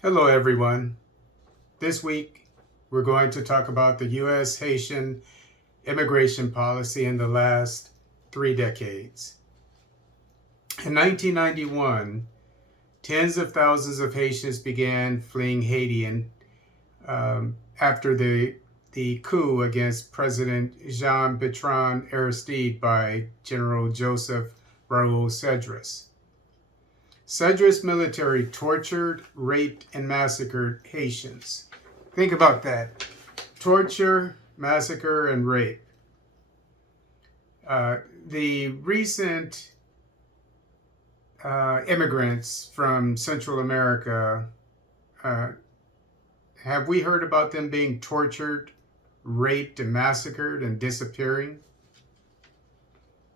Hello, everyone. This week, we're going to talk about the U.S. Haitian immigration policy in the last 3 decades. In 1991, tens of thousands of Haitians began fleeing Haiti after the coup against President Jean-Bertrand Aristide by General Joseph Raoul Cedras. Cedras' military tortured, raped, and massacred Haitians. Think about that. Torture, massacre, and rape. The recent immigrants from Central America, have we heard about them being tortured, raped, and massacred and disappearing?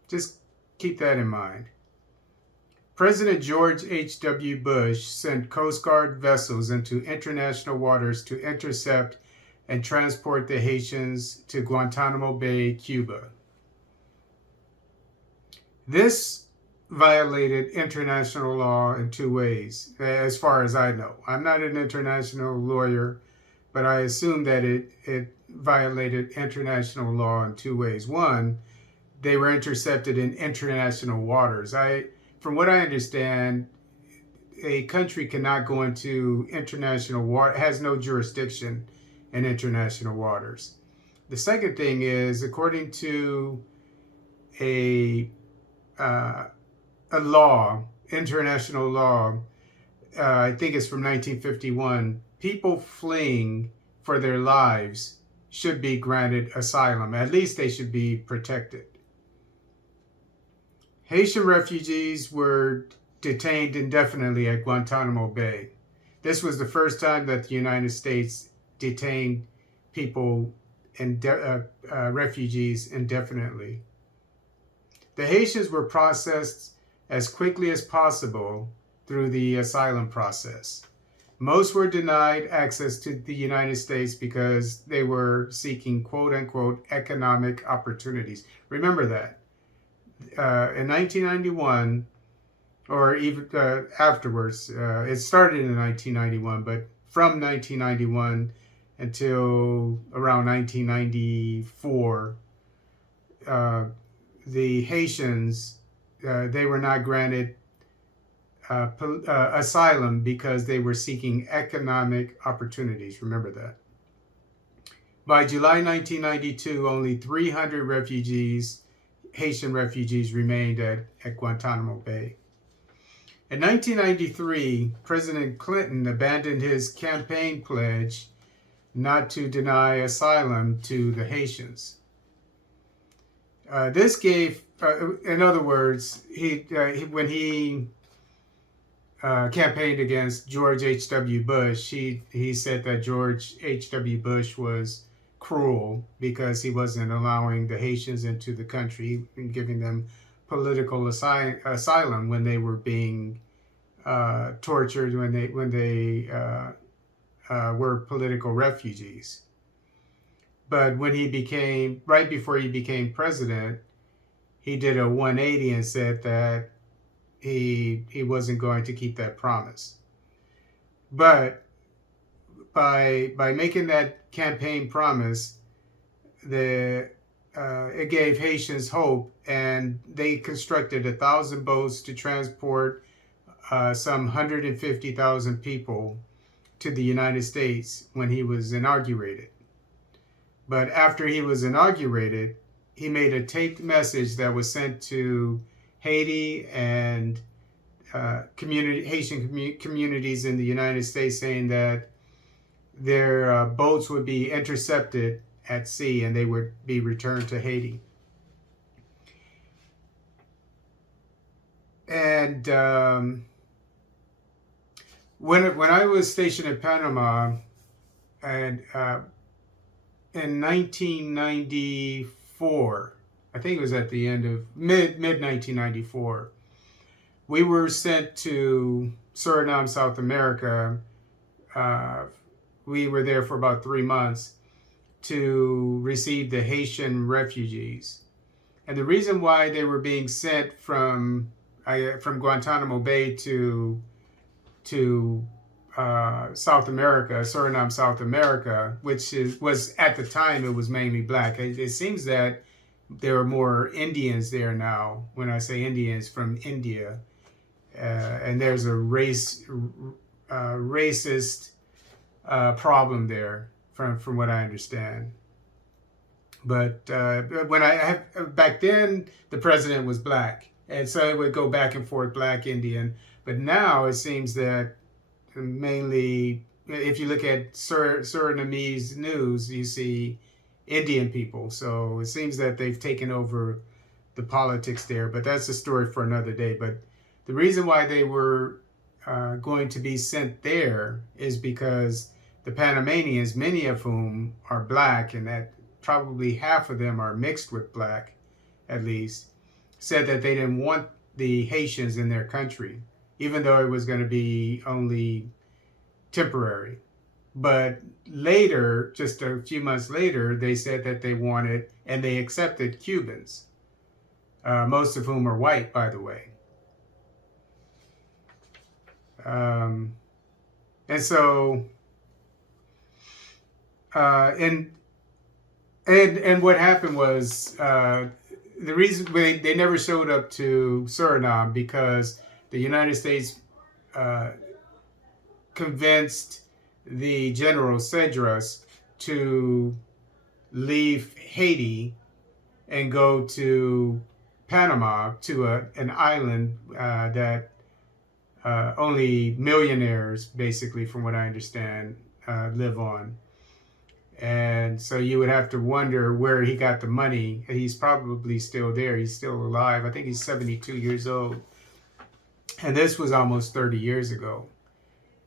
Just keep that in mind. President George H.W. Bush sent Coast Guard vessels into international waters to intercept and transport the Haitians to Guantanamo Bay, Cuba. This violated international law in two ways, as far as I know. I'm not an international lawyer, but I assume that it violated international law in two ways. One, they were intercepted in international waters. From what I understand, a country cannot go into international water, has no jurisdiction in international waters. The second thing is, according to a law, international law, I think it's from 1951, people fleeing for their lives should be granted asylum. At least they should be protected. Haitian refugees were detained indefinitely at Guantanamo Bay. This was the first time that the United States detained people and refugees indefinitely. The Haitians were processed as quickly as possible through the asylum process. Most were denied access to the United States because they were seeking quote-unquote economic opportunities. Remember that. In 1991, or even afterwards, it started in 1991, but from 1991 until around 1994, the Haitians, they were not granted asylum because they were seeking economic opportunities. Remember that. By July 1992, only 300 Haitian refugees remained at Guantanamo Bay. In 1993, President Clinton abandoned his campaign pledge not to deny asylum to the Haitians. This gave, in other words, when he campaigned against George H.W. Bush, he said that George H.W. Bush was cruel because he wasn't allowing the Haitians into the country and giving them political asylum when they were being tortured, when they were political refugees. But when right before he became president, he did a 180 and said that he wasn't going to keep that promise. But by making that campaign promise, it gave Haitians hope, and they constructed 1,000 boats to transport some 150,000 people to the United States when he was inaugurated. But after he was inaugurated, he made a taped message that was sent to Haiti and Haitian communities in the United States, saying that their boats would be intercepted at sea and they would be returned to Haiti. And when I was stationed in Panama, and in 1994, I think it was at the end of mid 1994, we were sent to Suriname, South America. We were there for about 3 months to receive the Haitian refugees. And the reason why they were being sent from Guantanamo Bay to South America, Suriname, South America, was at the time it was mainly black. It seems that there are more Indians there now. When I say Indians, from India, and there's a racist problem there, from what I understand. But back then, the president was black, and so it would go back and forth, black, Indian. But now it seems that mainly, if you look at Surinamese news, you see Indian people. So it seems that they've taken over the politics there. But that's a story for another day. But the reason why they were going to be sent there is because the Panamanians, many of whom are black, and that probably half of them are mixed with black, at least, said that they didn't want the Haitians in their country, even though it was going to be only temporary. But later, just a few months later, they said that they wanted, and they accepted Cubans, most of whom are white, by the way. And so, and what happened was, the reason they never showed up to Suriname because the United States convinced the General Cedras to leave Haiti and go to Panama, to an island that only millionaires, basically, from what I understand, live on. And so you would have to wonder where he got the money. He's probably still there. He's still alive. I think he's 72 years old. And this was almost 30 years ago.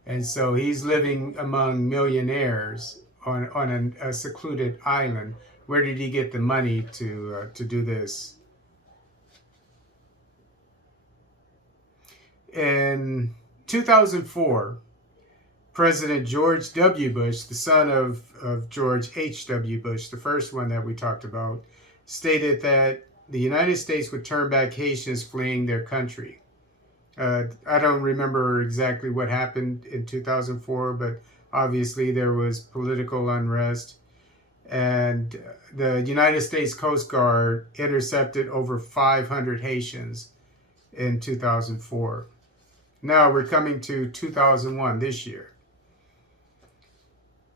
And so he's living among millionaires on a secluded island. Where did he get the money to do this? In 2004, President George W. Bush, the son of George H.W. Bush, the first one that we talked about, stated that the United States would turn back Haitians fleeing their country. I don't remember exactly what happened in 2004, but obviously there was political unrest. And the United States Coast Guard intercepted over 500 Haitians in 2004. Now we're coming to 2001, this year.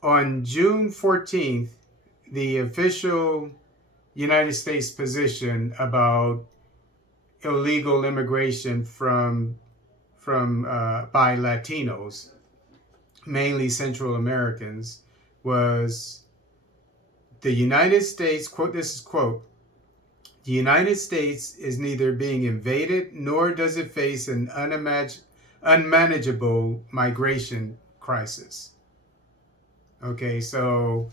On June 14th, the official United States position about illegal immigration by Latinos, mainly Central Americans, was the United States, quote, this is quote, "The United States is neither being invaded nor does it face an unmanageable migration crisis." Okay, so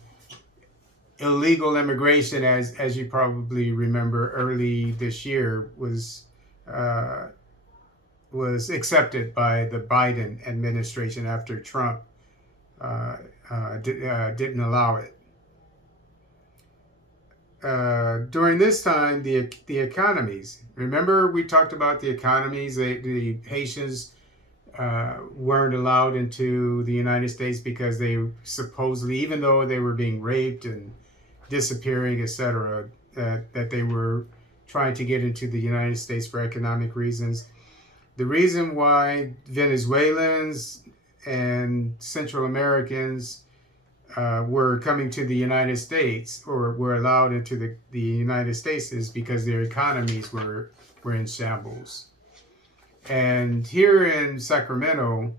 illegal immigration, as you probably remember, early this year was accepted by the Biden administration after Trump didn't allow it. During this time, the economies. Remember, we talked about the economies. The Haitians weren't allowed into the United States because they supposedly, even though they were being raped and disappearing, etc., that they were trying to get into the United States for economic reasons. The reason why Venezuelans and Central Americans were coming to the United States, or were allowed into the United States, is because their economies were in shambles. And here in Sacramento,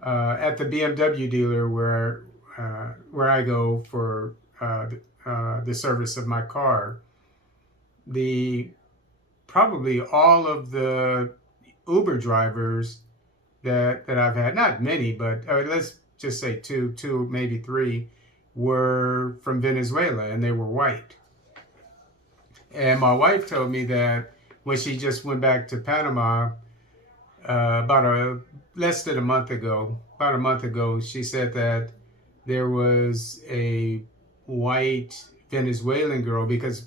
at the BMW dealer where I go for the service of my car, probably all of the Uber drivers that I've had, not many, but let's just say two, maybe three, were from Venezuela, and they were white. And my wife told me that when she just went back to Panama less than a month ago, she said that there was a white Venezuelan girl, because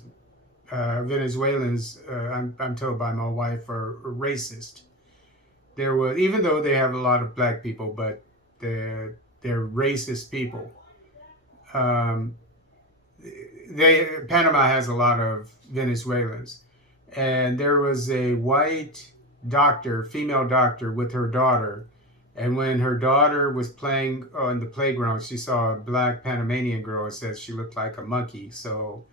Venezuelans, I'm told by my wife, are racist. There was, even though they have a lot of black people, but they're racist people. Um, Panama has a lot of Venezuelans, and there was a white doctor, female doctor, with her daughter. And when her daughter was playing on the playground, she saw a black Panamanian girl and said she looked like a monkey. So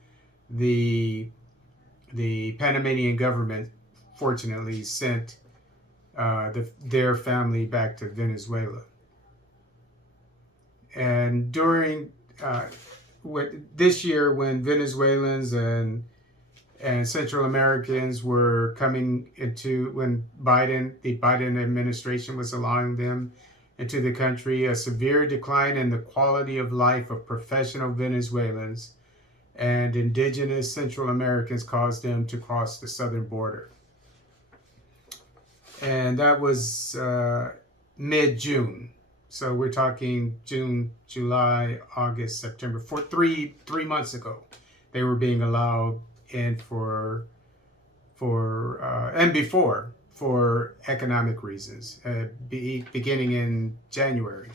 the Panamanian government fortunately sent their family back to Venezuela. And during this year, when Venezuelans and Central Americans were coming into, when the Biden administration was allowing them into the country, a severe decline in the quality of life of professional Venezuelans and indigenous Central Americans caused them to cross the southern border. And that was mid-June. So we're talking June, July, August, September. For three months ago, they were being allowed in for economic reasons, beginning in January.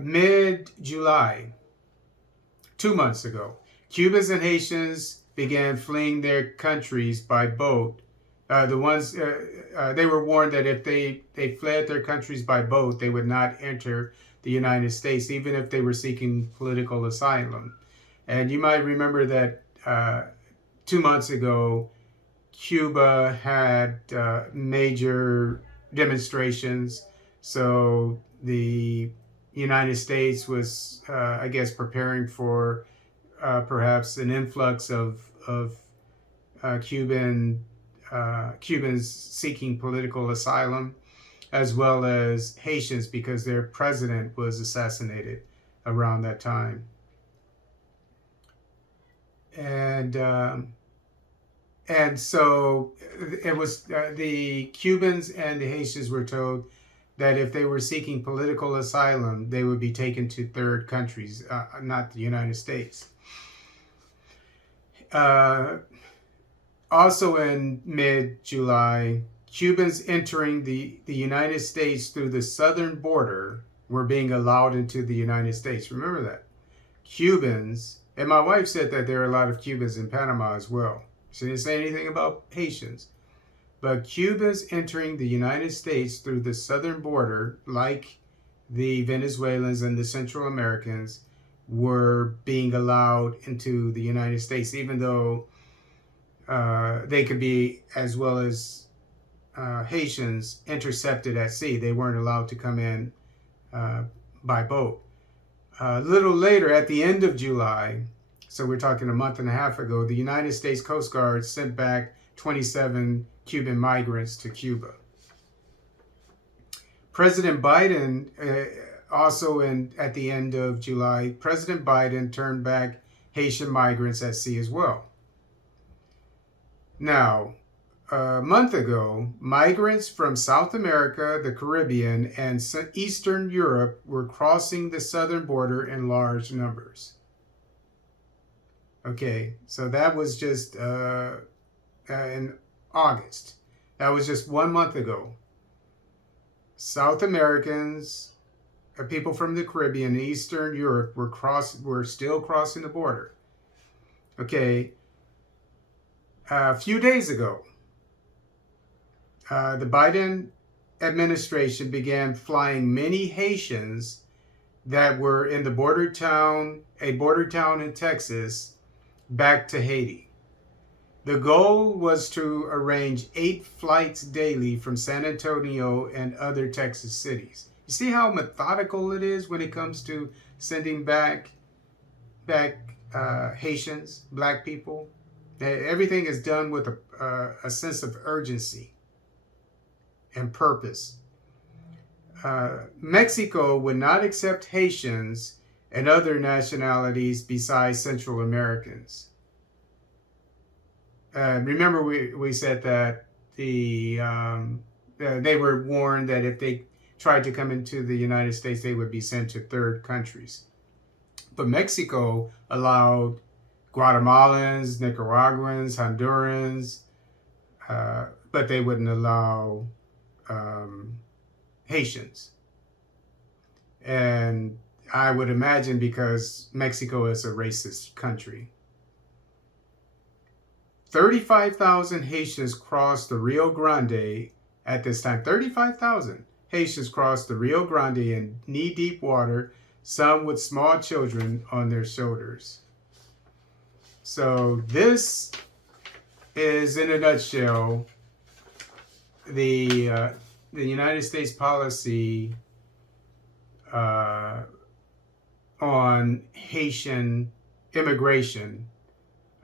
Mid-July, 2 months ago, Cubans and Haitians began fleeing their countries by boat. They were warned that if they fled their countries by boat, they would not enter the United States, even if they were seeking political asylum. And you might remember that 2 months ago, Cuba had major demonstrations. So the United States was, I guess, preparing for perhaps an influx of Cubans seeking political asylum, as well as Haitians, because their president was assassinated around that time. And so it was the Cubans and the Haitians were told that if they were seeking political asylum, they would be taken to third countries, not the United States. Also in mid-July, Cubans entering the United States through the southern border were being allowed into the United States. Remember that. Cubans, and my wife said that there are a lot of Cubans in Panama as well. She didn't say anything about Haitians. But Cubans entering the United States through the southern border, like the Venezuelans and the Central Americans, were being allowed into the United States, even though they could be, as well as Haitians, intercepted at sea. They weren't allowed to come in by boat. A little later, at the end of July, so we're talking a month and a half ago, the United States Coast Guard sent back 27 Cuban migrants to Cuba. President Biden, also at the end of July, President Biden turned back Haitian migrants at sea as well. Now, a month ago, migrants from South America, the Caribbean, and Eastern Europe were crossing the southern border in large numbers. Okay, so that was just in August. That was just 1 month ago. South Americans, people from the Caribbean and Eastern Europe were still crossing the border. Okay, a few days ago, the Biden administration began flying many Haitians that were in a border town in Texas, back to Haiti. The goal was to arrange 8 flights daily from San Antonio and other Texas cities. You see how methodical it is when it comes to sending back Haitians, black people? Everything is done with a sense of urgency and purpose. Mexico would not accept Haitians and other nationalities besides Central Americans. Remember, we said that they were warned that if they tried to come into the United States, they would be sent to third countries. But Mexico allowed Guatemalans, Nicaraguans, Hondurans, but they wouldn't allow Haitians. And I would imagine because Mexico is a racist country. 35,000 Haitians crossed the Rio Grande at this time. 35,000 Haitians crossed the Rio Grande in knee-deep water, some with small children on their shoulders. So this is, in a nutshell, the United States policy on Haitian immigration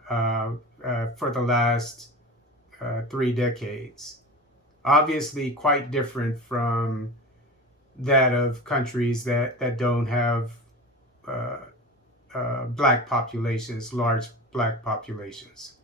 for the last 3 decades. Obviously quite different from that of countries that don't have black populations, large black populations.